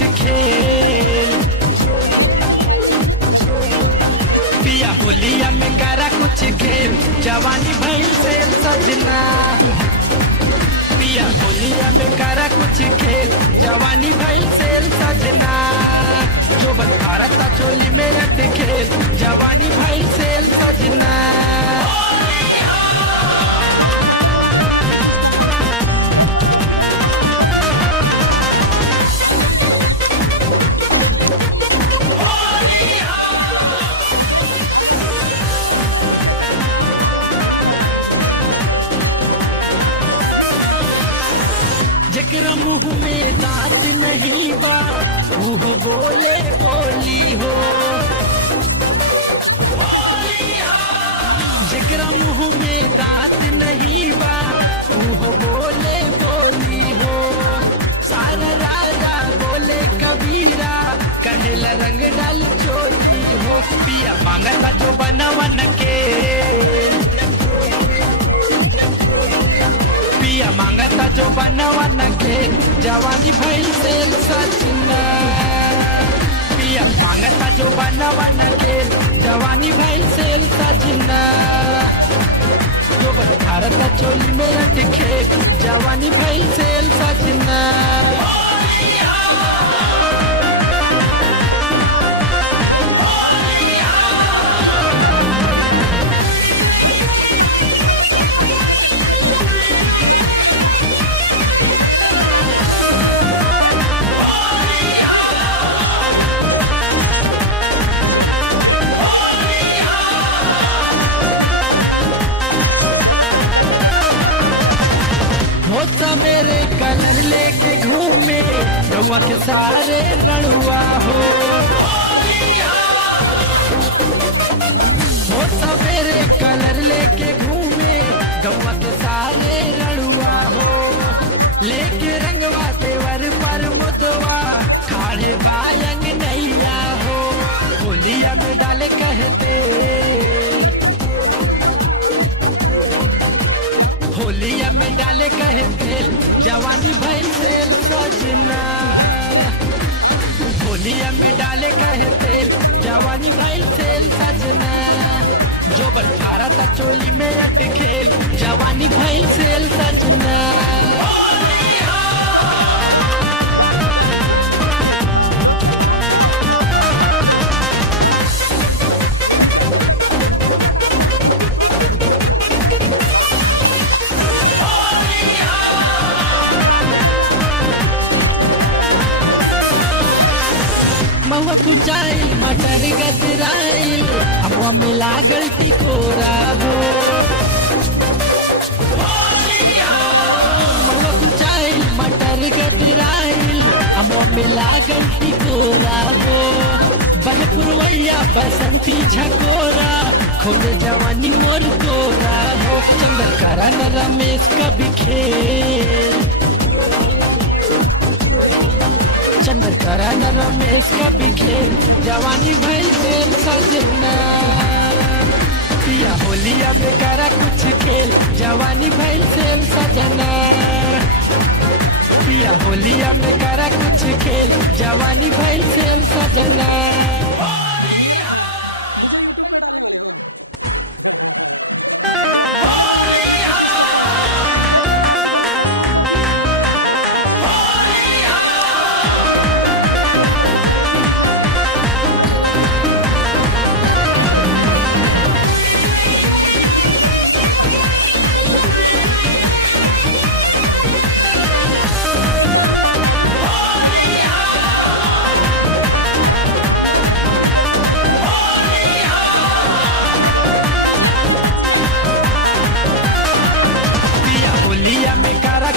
कुछ खेल। पिया होलिया में करा कुछ खेल, जवानी भइल से सजना। पिया होलिया में करा कुछ खेल, जवानी भइल से सजना। जो बन भारत चोली में रट खेल, जवानी भइल से सजना। जेकरा मुँह में दांत नहीं बा, मुँह बोले बोली हो। जेकरा मुँह में दांत नहीं बा, मुँह बोले बोली हो। सारा राजा बोले कबीरा, कहेला रंग डाल चोली हो। पिया मांगता जो बनवन के, पिया मांगता जो बनवन के, जवानी भइल से सजना। पिया मांगता जो बनवन के, जवानी भइल से सजना। जो बन भारत चोली में रखे, जवानी भइल से सजना। मेरे कलर लेके घूमे, रउआ के सारे रणुआ हो। मेरे कलर लेके घूमे, रउआ के सारे रणुआ हो। लेके रंगवा तेवर पर मुदवा, खाड़े बायंग नैया हो। होलिया में डाले कहते, होलिया में डाले कहते, जवानी भइल से सजना। होलिया में डाले कहते, जवानी भइल से सजना। जो बन भारत चोली में अटखेल, जवानी भइल से सजना। महुआ कुचाई मटर गदराइल, हवा में लागल टिकोरा हो। महुआ कुचाई मटर गदराइल, हवा में लागल टिकोरा हो। बहपुरवैया बसंती झकोरा, खोले जवानी मोर कोरा हो। चंद्रकरण रमेश कभी खेल, चंद्रकरण रमेश कभी खेल, जवानी भइल से सजना। पिया होलिया में करा कुछ खेल, जवानी भइल से सजना। पिया होलिया में करा कुछ खेल, जवानी भइल से सजना।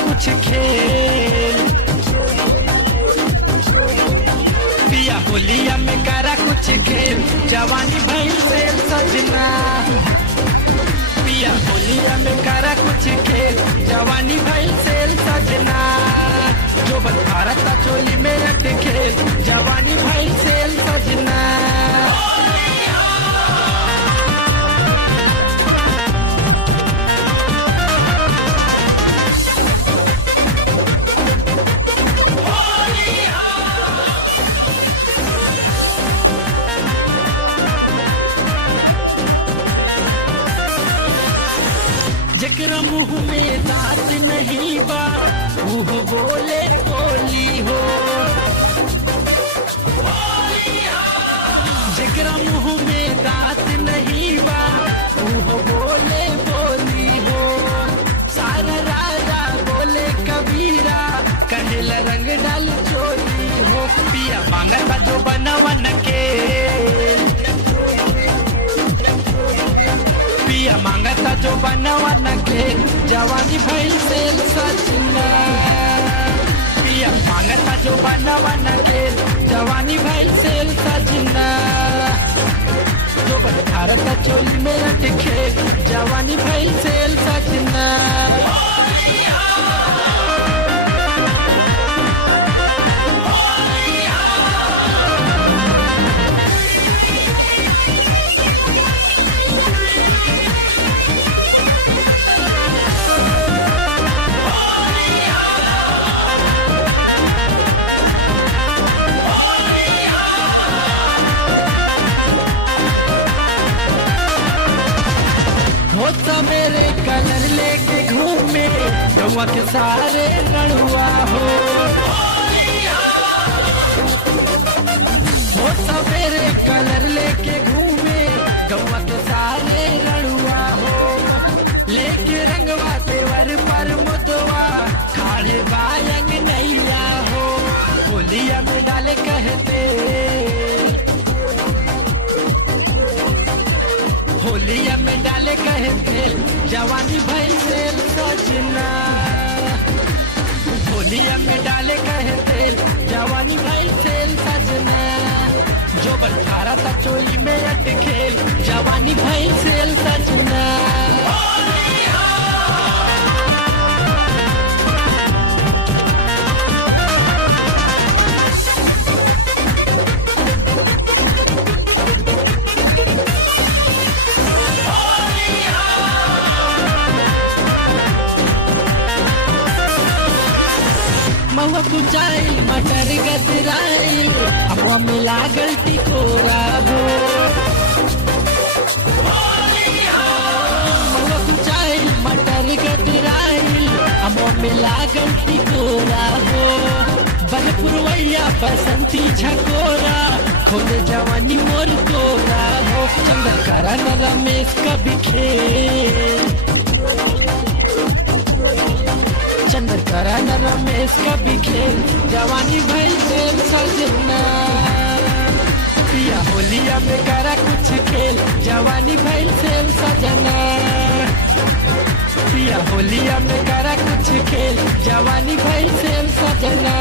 कुछ खेल, पिया होलिया में करा कुछ खेल, जवानी भइल से सजना। पिया होलिया में करा कुछ खेल, जवानी भइल से सजना। जो बन भारत चोली में रट खेल, जवानी भइल से सजना। मांगता जो बनवन के पिया मांगता जो बनवन के जवानी भइल से सजना पिया मांगता जो बनवन के जवानी भइल से सजना जो भारत चोली में अटके जवानी भइल से सजना होता मेरे कलर लेके घूमे गौवा के सारे रड़ुआ हो होता मेरे कलर लेके घूमे गौवा के सारे रड़ुआ हो लेके रंगवा तेवर पर मुदवा खाड़े बायंग नैया हो होलिया में डाले कहते होलिया में डाले कहते जवानी भइल से सजना होलिया में डाले कहते जवानी भइल से सजना जो बलखारा था चोली में अटखेल जवानी भइल से सजना महुआ कुचाइल मटर गदराइल अमुआ मिला गलती कोरा हो महुआ कुचाइल मटर गदराइल अमुआ मिला गलती कोरा हो बलपुरवैया बसंती झकोरा खोले जवानी मोर कोरा हो चंदन करा न रमेश कभी खेल चंदर करा न रमेश कभी खेल जवानी भइल से सजना पिया होलिया में करा कुछ खेल जवानी भइल से सजना पिया होलिया में करा कुछ खेल जवानी भइल से सजना